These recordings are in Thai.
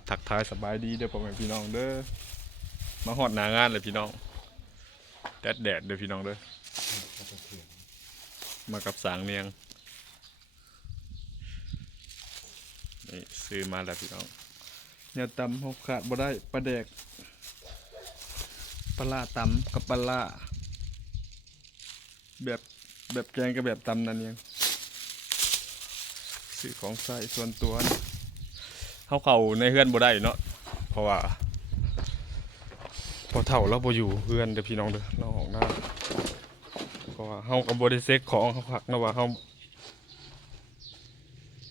บทักทายสบายดีเด้อพ่อแม่พี่น้องเด้อมาฮอดหนางานเลยพี่น้องแดดแดดเด้อพี่น้องเด้อมากับสางเนียงนี่ซื้อมาแล้วพี่น้องเนี่ยตำหกขาดบ่ได้ปลาแดกปลาตำกับปลาล่าแบบแบบแกงกับแบบตำนั่นเองซื้อของใส่ส่วนตัวนะ เขาเข้าในเฮือนบ่ได้เนาะเพราะว่าพอเท่าเราบ่อยู่เฮือนเด้อพี่น้องเด้อเราออกหน้าเพราะว่าเฮาก็บ่ได้เซ็กของเขาคักนะว่าเฮา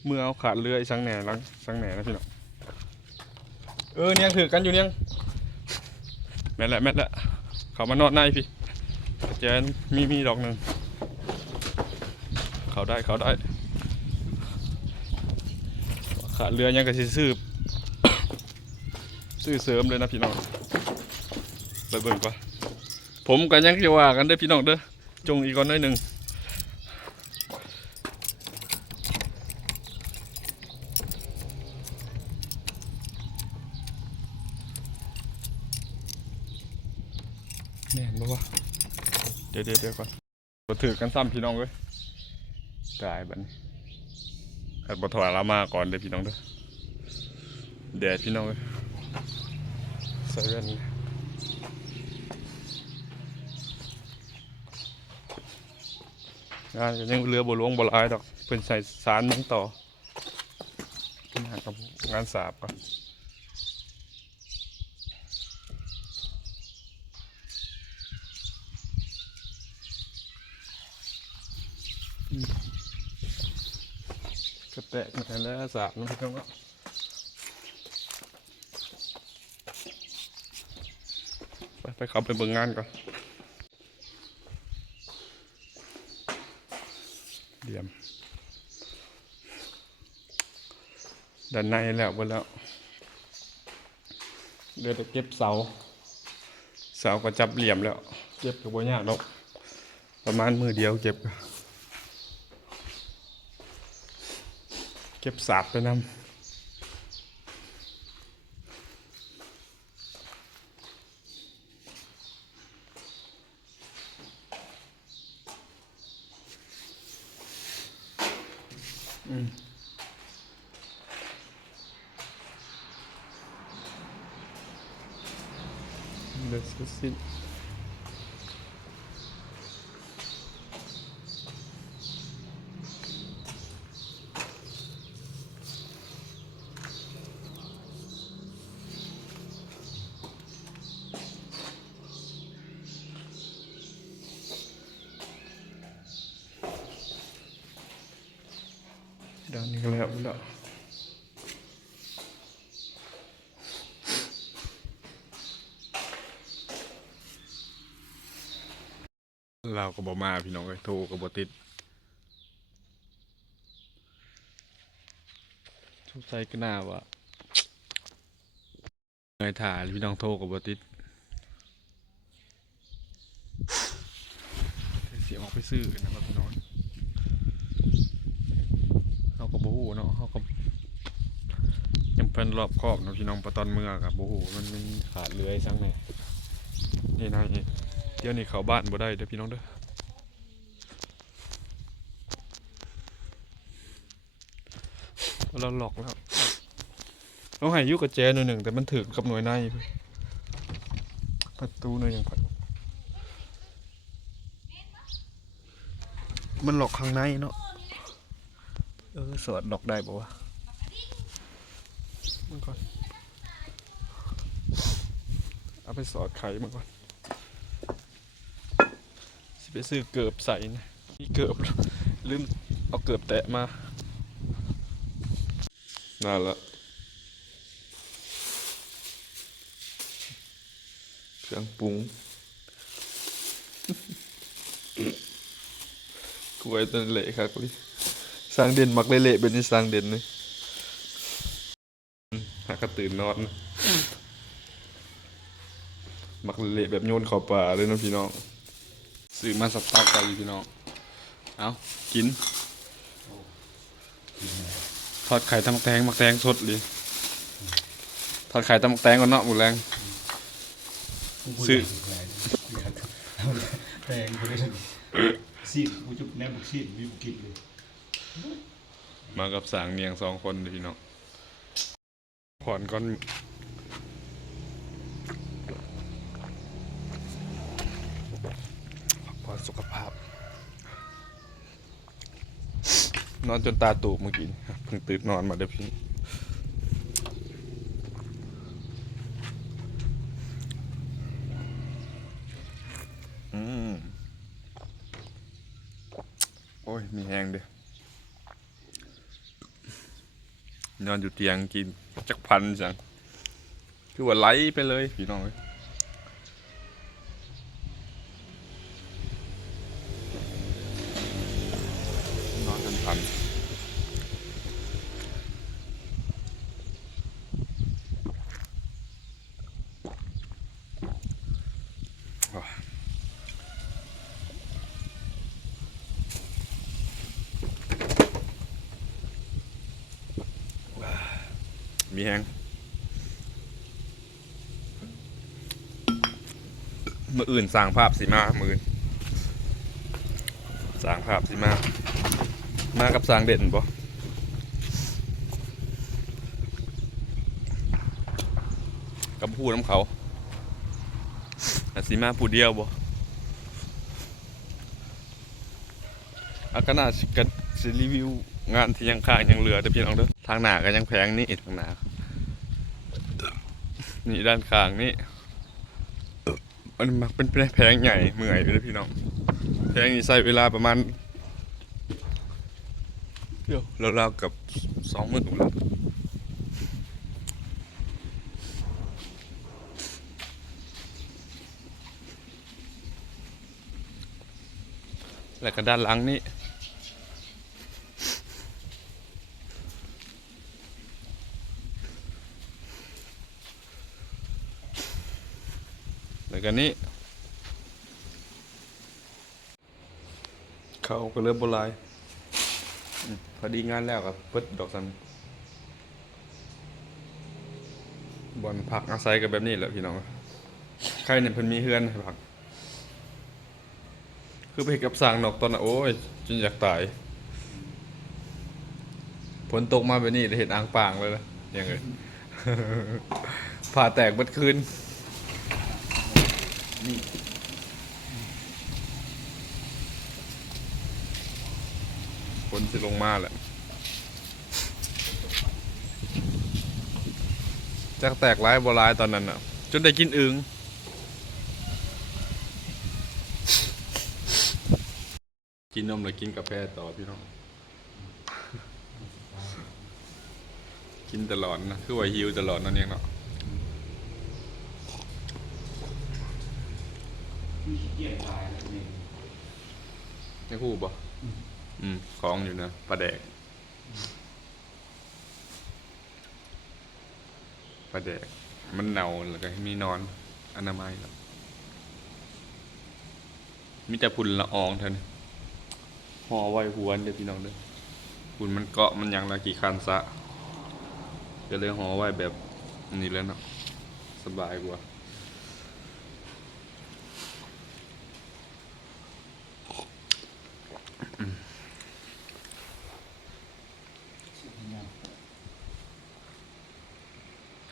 เมื่อเอาขาดเรือไอ้สังแหน่ลังสังแหน่นะพี่น้องเออเนียงถือกันอยู่เนียงแม่นแหละแม่นแหละเขามานอนในพี่แจนมีมีดอกหนึ่งเขาได้เขาได้ ขาดเรือยังก็สิซื้อซื้อเสริมเลยนะพี่น้องไปเบิ่งก่อนผมกันยังจะว่ากันเด้พี่น้องเด้อจงอีกก่อนหน่อยหนึ่งแม่นบ่วะเดี๋ยวเดี๋ยวเดี๋ยวก่อนถือกันซ้ำพี่น้องเว้ยตายบัดนี้ ขัดบ่ถอยละมาก่อนเด้อพี่น้องเด้อแดดพี่น้องเว้ยใส่แว่นงานก็ยังเรือบ่หลวงบ่หลายดอกเพิ่นใส่สารหยังต่อเพิ่นหากับงานสาบก่อนอืมก็ แตกมาแล้วสาบเนาะพี่น้องเนาะไปไปขับไปเบิ่งงานก่อนเดียม ด้านในแล้วหมดแล้ว เดี๋ยวจะเก็บเสา เสาก็จับเหลี่ยมแล้ว เก็บกับบ่ยากดอกประมาณมือเดียวเก็บก็ เก็บสาบไปนำอืมเดี๋ยวสิ้น ด้านนี้ก็แล้วล้วเราก็บอมาพี่น้องเลยโทรก็บติดสงสัยก็น่าว่าเงยถ่ายพี่น้องโทรก็บติดเสียงออกไปซื้อนะครับพี่น้องเขาก็ บ่ฮู้เนาะเขาก็ยังเป็นรอบครอบเนาะพี่น้องปะตอนเมื่อกับบ่ฮู้มันมีขาดเลื้อยซังแหนนี่นายเดี๋ยวนี้เขาบ้านบ่ได้เด้อพี่น้องเด้อเราหลอกแล้วเราให้อยุกับแจหน่อยหนึ่งแต่มันถึกกับหน่วยในเพิ่ประตูหน่อยอย่างพันมันหลอกข้างในเนาะ ออสอดหลอกได้ปะวะมันก่อน เอาไปสอดไข่มันก่อน สิไปซื้อเกือบใส่นะมีเกือบลืมเอาเกือบแตะมานั่นละเครื่องปรุงกล้วยตัวเละครับลิส ร้างเด่นมักเละๆเป็นนี่สร้างเด่นเลยหากระตื่นนอนมักเละแบบโยนข่าป่าเลยนะพี่น้องซื้อมาสต็อกไปพี่น้อง เอากิน ทอดไข่ทำมักแตงมักแตงสดเลยทอดไข่ตำบักแตงก่อนเนาะหมูแรงซื้อแตงกูได้ทันซีดกูจะแนบบุกซีดมีบุกกินเลย มากับสางเนียงสองคนเลยพี่น้องผ่อนก่อนผ่อนสุขภาพ นอนจนตาตูบเมื่อกี้เพิ่งตื่นนอนมาเด้พี่อืมโอ้ย มีแหงเด้อ นอนอยู่เตียงกินจักพันจังคือว่าไหลไปเลยพี่น้อง มีแหงมืออื่นสร้างภาพสิมามืออื่นสร้างภาพสิมา มากับสร้างเด่นบ่กับพูดน้ำเขาอาสิมาผู้เดียวบ่อากานาสิกัสิรีวิวงานที่ยังค้างยังเหลือเด้อพี่น้องเด้อทางหน้าก็ยังแพงนี่ทางหน้า นี่ด้านข้างนี่มันมักเป็นแพงใหญ่เหมื่อยเลยพี่น้องแพงนี่ใช้เวลาประมาณเดี๋ยวราวๆกับสองมื่นแล้วแล้วก็ด้านหลังนี่ แล้วก็นี้เขาก็เริ่มโบราณพอดีงานแล้วกับเปิดดอกสันบอลผักอาศัยกับแบบนี้แหละพี่น้องใครเนี่ยเพิ่นมีเฮือนผัก คือไปเฮ็ดกับสางนอกตอนน่ะโอ้ยจนอยากตายฝนตกมาแบบนี้ได้เห็นอ่างป่างเลยนะอย่างเงี้ยผ่าแตกเบัดคืน นี่ฝนสิลงมาแหละจักแตกร้ายบรายตอนนั้นอะ จนได้กินอึงกินนมหรือกินกาแฟต่อพี่น้อง กินตลอดนะ คือว่าหิวตลอดนั่นเองเนาะ มีขี้เกียจตายแล้วนี่ ไม่พูดบ่อืมคล้องอยู่นะปลาแดกปลาแดก มันเน่าแล้วก็มีนอน อนามัยแล้วมีแต่พุ่นละอองเท่านั้นห่อไว้หัวเด้อพี่น้องเด้อพุ่นมันเกาะมันหยังละกี่คันซะก็เลยห่อไว้แบบนี้แล้วเนาะสบายกว่า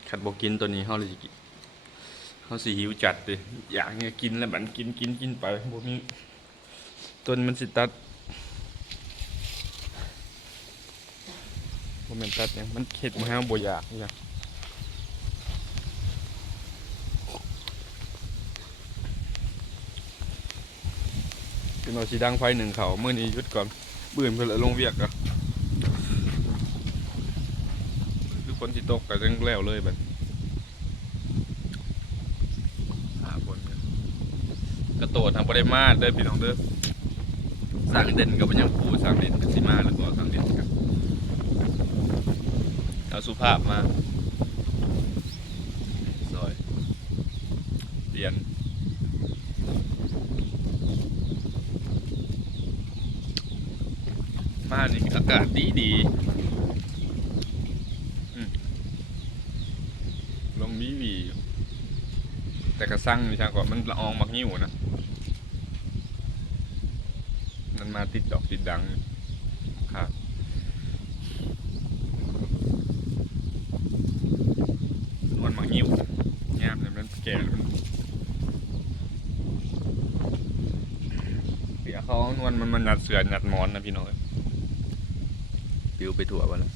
ขัดบอกกินตัวนี้เฮาเลยสิกินเฮาสิหิวจัดเลยอยากเนี่ยกินแล้วบัดกินกินกินไปบ่มีต้นมันสิตัดบ่แม่นตัดหยังมันเฮ็ดบ่ให้เฮาบ่อยากอยากเป็นเอาสิดังไฟหนึ่งเขาเมื้อนี้ยุดก่อนมื้ออื่นเพิ่นละลงเวียกอะ คือคนที่ตกก็จังแล้วเลยแบบหาคนกันกระโตดทางบริมาเด้อพี่น้องเด้อสั่งเด่นกับมันยังพูดสั่งเด่นกับสิมาแล้วก็สั่งเด่นครับเอาสุภาพมาซอยเรียนมานี่อากาศดีดี ม ลมวีวีอยู่แต่กระ สั่งนี่ช่างก่อนมันละอองมักหิวนะมันมาติดดอกติดดังครับนวลมักหิวงามเลยมันแก่แล้วมันเสียเขานวลมันมันหนัดเสือหนัดมอนนะพี่น้องเอ้ยปิวไปถั่ววันละ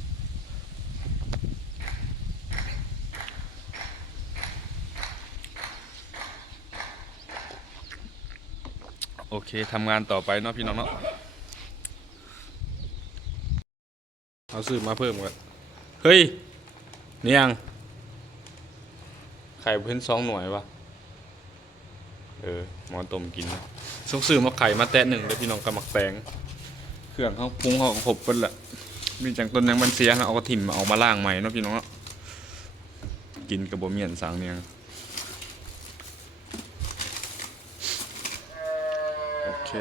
โอเคทำงานต่อไปเนาะพี่น้องเนาะเอาซื้อมาเพิ่มกันเฮ้ยเนี่ยงไข่เพิ่นสองหน่วยวะเออหมอต้มกินนะส่งซื้อมาไข่มาแตะหนึ่งเลยพี่น้องกำมักแตงเครื่องเขาปรุงเขาขบเปิ้นละมีจังต้นยังมันเสียนะเอากระถิ่นมาเอามาล่างใหม่เนาะพี่น้องเนาะกินกระบะเมียนสังเนี่ย เค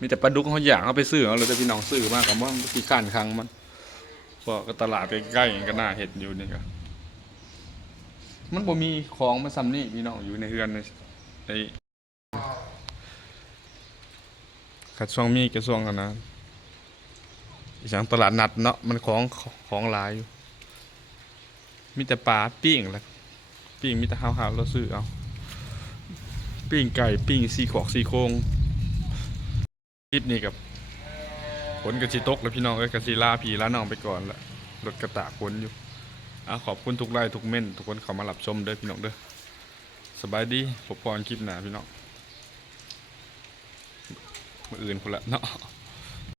มีแต่ปลาดุกเขาอยากเอาไปซื้อเอาเลยแต่พี่น้องซื้อมากกับว่าพี่ข้านครั้งมันพราะก็ตลาดใกล้ๆก็น่าเห็ดอยู่นี่ก็มันบ่มีของมาซ้ำนี่พี่น้องอยู่ในเฮือนในไอ้ขัดช่วงมีกระช่วงกันนะอีสังตลาดนัดเนาะมันของของหลายอยู่มีแต่ปลาปิ้งแหละปิ้งมีแต่ข้าวๆเราซื้อเอา ปิ้งไก่ปิ้งซีขอกซีโครงคลิปนี้กับผลกระชิตกแล้วพี่น้องเอ้ยกระชีลาพีลาน้องไปก่อนละรถกระตากฝนอยู่อะขอบคุณทุกไลค์ทุกเม่นทุกคนเข้ามารับชมเด้อพี่น้องเด้อสบายดีพบพรคลิปหนาพี่น้องมืออื่นคนละเนาะ